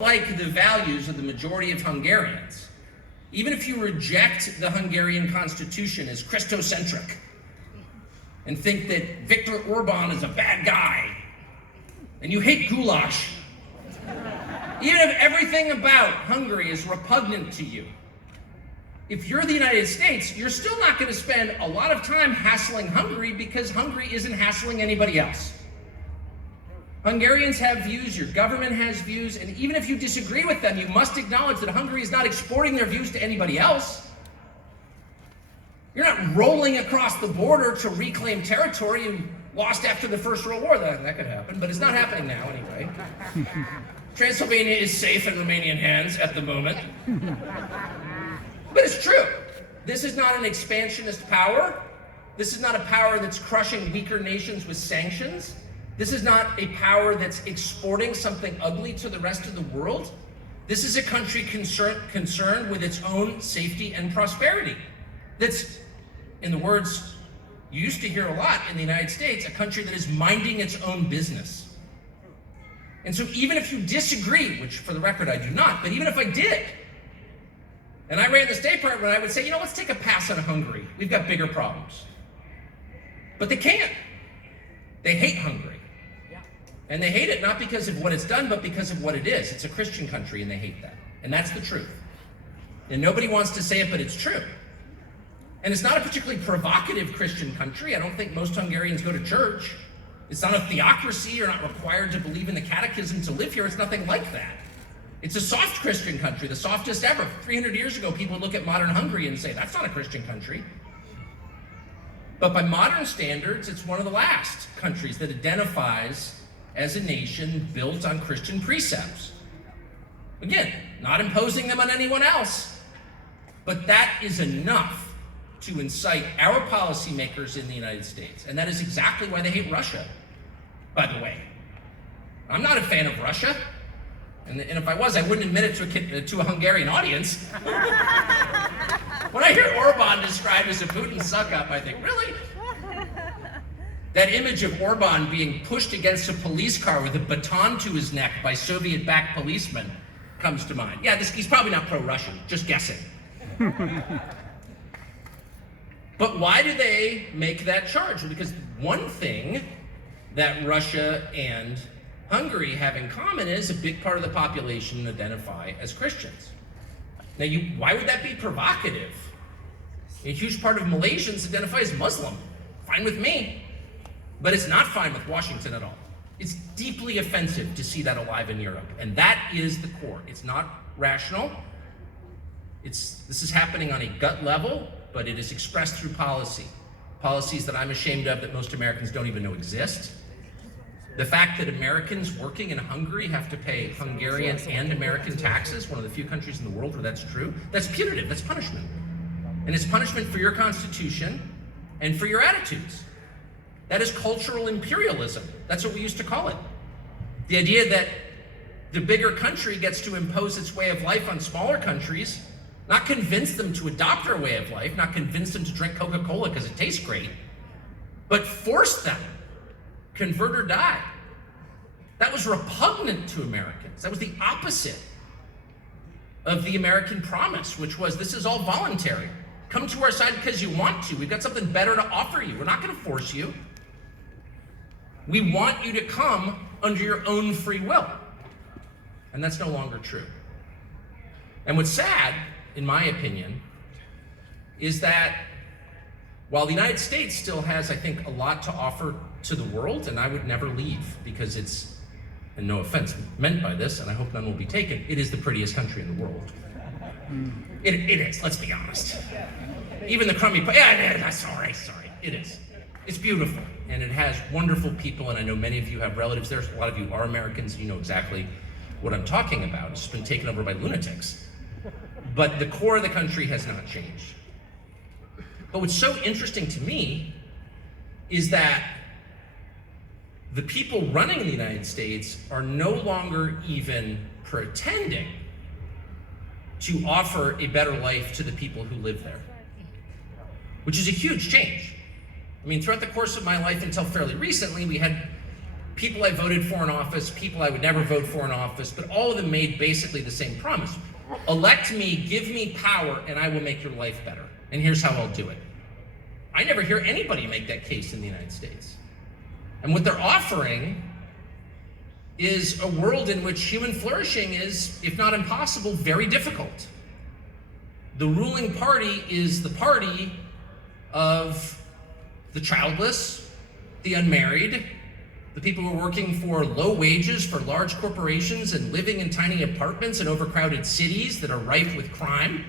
like the values of the majority of Hungarians, even if you reject the Hungarian constitution as Christocentric and think that Viktor Orban is a bad guy and you hate goulash, even if everything about Hungary is repugnant to you, if you're the United States, you're still not going to spend a lot of time hassling Hungary because Hungary isn't hassling anybody else. Hungarians have views, your government has views, and even if you disagree with them, you must acknowledge that Hungary is not exporting their views to anybody else. You're not rolling across the border to reclaim territory you lost after the First World War. That could happen, but it's not happening now anyway. Transylvania is safe in Romanian hands at the moment. But it's true. This is not an expansionist power. This is not a power that's crushing weaker nations with sanctions. This is not a power that's exporting something ugly to the rest of the world. This is a country concerned with its own safety and prosperity. That's, in the words you used to hear a lot in the United States, a country that is minding its own business. And so even if you disagree, which for the record I do not, but even if I did, and I ran the State Department, I would say, let's take a pass on Hungary. We've got bigger problems. But they can't. They hate Hungary. And they hate it not because of what it's done, but because of what it is. It's a Christian country, and they hate that. And that's the truth. And nobody wants to say it, but it's true. And it's not a particularly provocative Christian country. I don't think most Hungarians go to church. It's not a theocracy. You're not required to believe in the catechism to live here. It's nothing like that. It's a soft Christian country, the softest ever. 300 years ago, people would look at modern Hungary and say, that's not a Christian country. But by modern standards, it's one of the last countries that identifies as a nation built on Christian precepts. Again, not imposing them on anyone else, but that is enough to incite our policymakers in the United States. And that is exactly why they hate Russia, by the way. I'm not a fan of Russia, and if I was, I wouldn't admit it to a Hungarian audience. When I hear Orban described as a Putin suck-up, I think, really? That image of Orban being pushed against a police car with a baton to his neck by Soviet-backed policemen comes to mind. Yeah, he's probably not pro-Russian, just guessing. But why do they make that charge? Well, because one thing that Russia and Hungary have in common is a big part of the population identify as Christians. Now, why would that be provocative? A huge part of Malaysians identify as Muslim. Fine with me. But it's not fine with Washington at all. It's deeply offensive to see that alive in Europe. And that is the core. It's not rational. This is happening on a gut level, but it is expressed through policy. Policies that I'm ashamed of that most Americans don't even know exist. The fact that Americans working in Hungary have to pay Hungarian and American taxes, one of the few countries in the world where that's true, that's punitive, that's punishment. And it's punishment for your constitution and for your attitudes. That is cultural imperialism. That's what we used to call it. The idea that the bigger country gets to impose its way of life on smaller countries, not convince them to adopt our way of life, not convince them to drink Coca-Cola because it tastes great, but force them, convert or die. That was repugnant to Americans. That was the opposite of the American promise, which was, this is all voluntary. Come to our side because you want to. We've got something better to offer you. We're not going to force you. We want you to come under your own free will. And that's no longer true. And what's sad, in my opinion, is that while the United States still has, I think, a lot to offer to the world, and I would never leave because it's, and no offense meant by this, and I hope none will be taken, it is the prettiest country in the world. It is, let's be honest. Even the crummy, sorry, it is. It's beautiful, and it has wonderful people, and I know many of you have relatives there. A lot of you are Americans, and you know exactly what I'm talking about. It's been taken over by lunatics. But the core of the country has not changed. But what's so interesting to me is that the people running the United States are no longer even pretending to offer a better life to the people who live there, which is a huge change. I mean, throughout the course of my life until fairly recently, we had people I voted for in office, people I would never vote for in office, but all of them made basically the same promise. Elect me, give me power, and I will make your life better. And here's how I'll do it. I never hear anybody make that case in the United States. And what they're offering is a world in which human flourishing is, if not impossible, very difficult. The ruling party is the party of the childless, the unmarried, the people who are working for low wages for large corporations and living in tiny apartments in overcrowded cities that are rife with crime.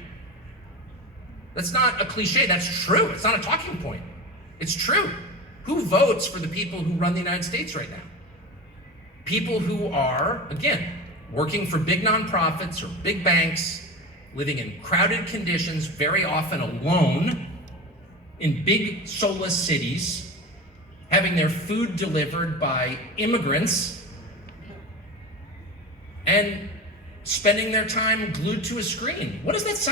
That's not a cliche, that's true. It's not a talking point. It's true. Who votes for the people who run the United States right now? People who are, again, working for big nonprofits or big banks, living in crowded conditions, very often alone, in big soulless cities, having their food delivered by immigrants, and spending their time glued to a screen. What does that sound